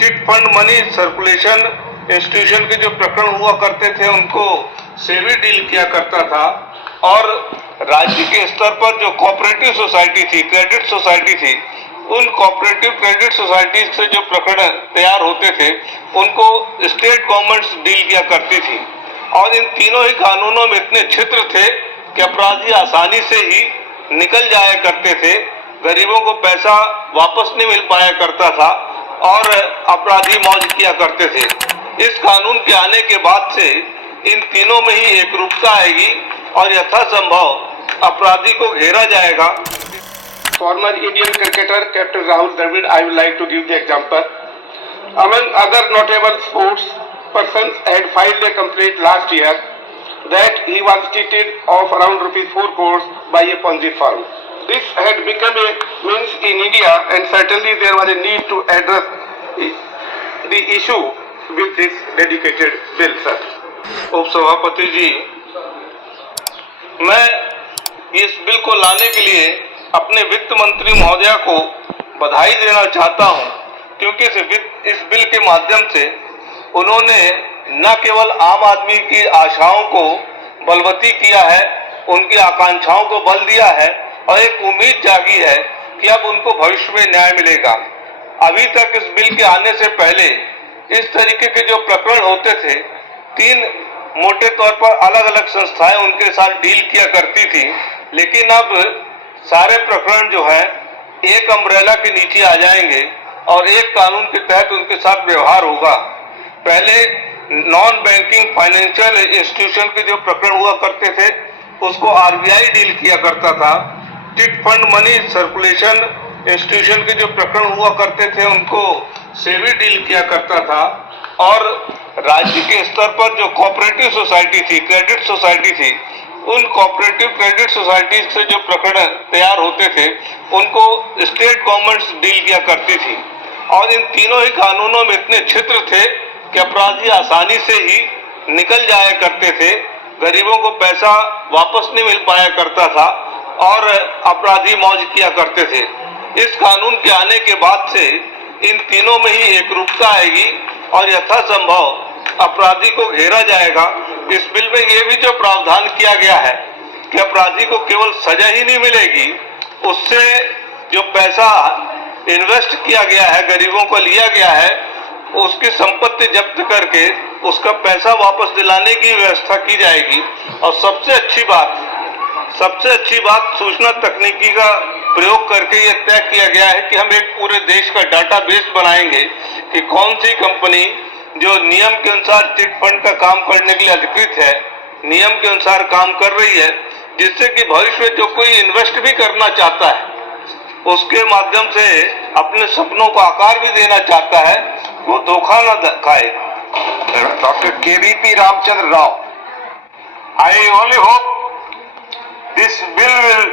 Chit fund money circulation institution के जो प्रकरण हुआ करते थे उनको सेबी डील किया करता था और राज्य के स्तर पर जो कोऑपरेटिव सोसाइटी थी, क्रेडिट सोसाइटी थी, उन कोऑपरेटिव क्रेडिट सोसाइटीज से जो प्रकरण तैयार होते थे उनको स्टेट गवर्नमेंट्स डील किया करती थी। और इन तीनों ही कानूनों में इतने छिद्र थे कि अपराधी आसानी से ही निकल जाया करते थे, गरीबों को पैसा वापस नहीं मिल पाया करता था और अपराधी मौज किया करते थे। इस कानून के आने के बाद से इन तीनों में ही एकरूपता आएगी और यथासंभव अपराधी को घेरा जाएगा। Former Indian cricketer Captain Rahul Dravid, I would like to give the example. Among other notable sports persons had filed a complaint last year that he was cheated of around ₹4 crores by a Ponzi firm. This had become a means in India and certainly there was a need to address the issue with this dedicated bill, sir. उपसभापति जी, मैं इस bill को लाने के लिए अपने वित्त मंत्री महोदया को बधाई देना चाहता हूं, क्योंकि इस बिल के माध्यम से उन्होंने न केवल आम आदमी की आशाओं को बलवती किया है, उनकी आकांक्षाओं को बल दिया है और एक उम्मीद जागी है कि अब उनको भविष्य में न्याय मिलेगा। अभी तक इस बिल के आने से पहले इस तरीके के जो प्रकरण होते थे, 3 मोटे तौर पर अलग अलग संस्थाएं उनके साथ डील किया करती थी, लेकिन अब सारे प्रकरण जो है एक अम्ब्रेला के नीचे आ जाएंगे और एक कानून के तहत उनके साथ व्यवहार होगा। पहले नॉन बैंकिंग फाइनेंशियल इंस्टीट्यूशन के जो प्रकरण हुआ करते थे उसको आरबीआई डील किया करता था। Chit fund money circulation institution के जो प्रकरण हुआ करते थे उनको सेबी डील किया करता था और राज्य के स्तर पर जो कोऑपरेटिव सोसाइटी थी, क्रेडिट सोसाइटी थी, उन कोऑपरेटिव क्रेडिट सोसाइटीज से जो प्रकरण तैयार होते थे उनको स्टेट गवर्नमेंट्स डील किया करती थी। और इन तीनों ही कानूनों में इतने छिद्र थे कि अपराधी आसानी से ही निकल जाया करते थे, गरीबों को पैसा वापस नहीं मिल पाया करता था और अपराधी मौज किया करते थे। इस कानून के आने के बाद से इन तीनों में ही एकरूपता आएगी और यथासंभव अपराधी को घेरा जाएगा। इस बिल में ये भी जो प्रावधान किया गया है कि अपराधी को केवल सजा ही नहीं मिलेगी, उससे जो पैसा इन्वेस्ट किया गया है, गरीबों को लिया गया है, उसकी संपत्ति जब्त करके उसका पैसा वापस दिलाने की व्यवस्था की जाएगी। और सबसे अच्छी बात सूचना तकनीकी का प्रयोग करके ये तय किया गया है कि हम एक पूरे देश का डाटाबेस बनाएंगे कि कौन सी कंपनी जो नियम के अनुसार चिट फंड का काम करने के लिए अधिकृत है, नियम के अनुसार काम कर रही है, जिससे कि भविष्य में जो कोई इन्वेस्ट भी करना चाहता है उसके माध्यम से अपने सपनों को आकार भी देना चाहता है, वो धोखा न खाए। Dr. KVP Ramchandra Rao. I only hope this bill will